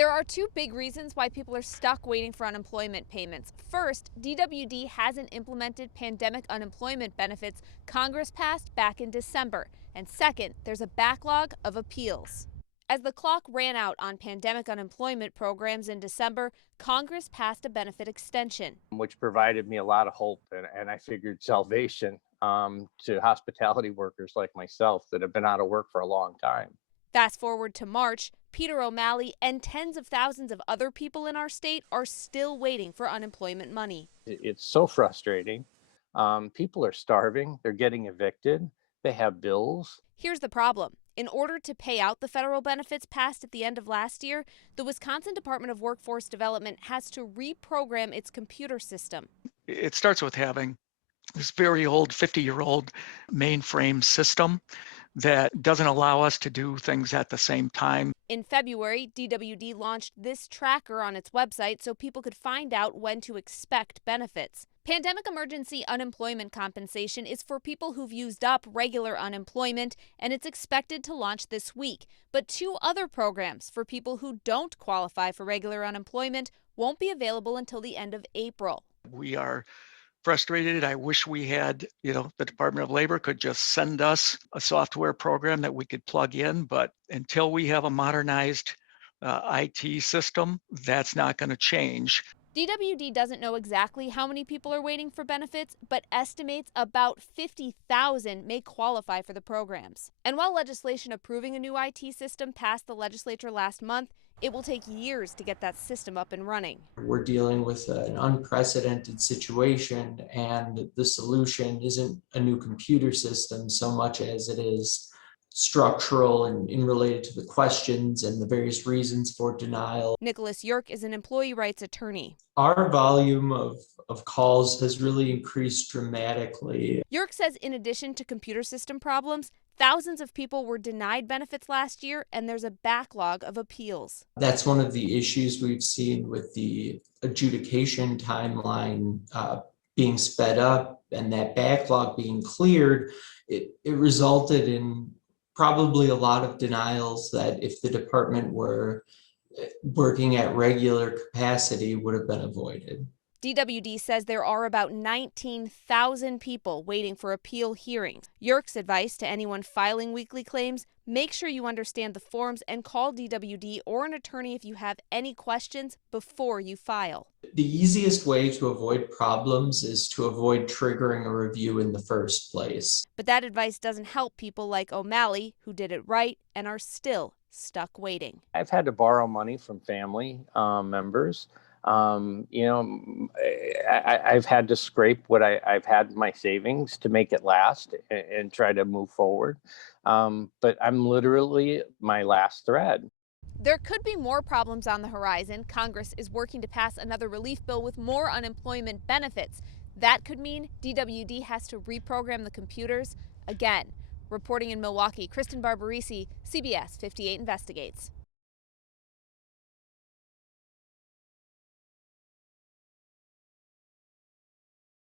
There are two big reasons why people are stuck waiting for unemployment payments. First, DWD hasn't implemented pandemic unemployment benefits Congress passed back in December. And second, there's a backlog of appeals. As the clock ran out on pandemic unemployment programs in December, Congress passed a benefit extension. which provided me a lot of hope. And I figured salvation to hospitality workers like myself that have been out of work for a long time. Fast forward to March, Peter O'Malley and tens of thousands of other people in our state are still waiting for unemployment money. It's so frustrating. People are starving, they're getting evicted, they have bills. Here's the problem. In order to pay out the federal benefits passed at the end of last year, the Wisconsin Department of Workforce Development has to reprogram its computer system. It starts with having this very old 50-year-old mainframe system that doesn't allow us to do things at the same time. In February, DWD launched this tracker on its website so people could find out when to expect benefits. Pandemic emergency unemployment compensation is for people who've used up regular unemployment, and it's expected to launch this week. But two other programs for people who don't qualify for regular unemployment won't be available until the end of April. We are frustrated. I wish we had, the Department of Labor could just send us a software program that we could plug in. But until we have a modernized IT system, that's not going to change. DWD doesn't know exactly how many people are waiting for benefits, but estimates about 50,000 may qualify for the programs. And while legislation approving a new IT system passed the legislature last month, it will take years to get that system up and running. We're dealing with an unprecedented situation, and the solution isn't a new computer system so much as it is structural and related to the questions and the various reasons for denial. Nicholas Yerk is an employee rights attorney. Our volume of calls has really increased dramatically. Yerk says in addition to computer system problems, thousands of people were denied benefits last year, and there's a backlog of appeals. That's one of the issues we've seen with the adjudication timeline being sped up and that backlog being cleared. It resulted in probably a lot of denials that if the department were working at regular capacity would have been avoided. DWD says there are about 19,000 people waiting for appeal hearings. Yerk's advice to anyone filing weekly claims: make sure you understand the forms and call DWD or an attorney if you have any questions before you file. The easiest way to avoid problems is to avoid triggering a review in the first place. But that advice doesn't help people like O'Malley, who did it right and are still stuck waiting. I've had to borrow money from family members. I've had to scrape what I've had in my savings to make it last and try to move forward. But I'm literally my last thread. There could be more problems on the horizon. Congress is working to pass another relief bill with more unemployment benefits. That could mean DWD has to reprogram the computers again. Reporting in Milwaukee, Kristen Barbarisi, CBS 58 Investigates.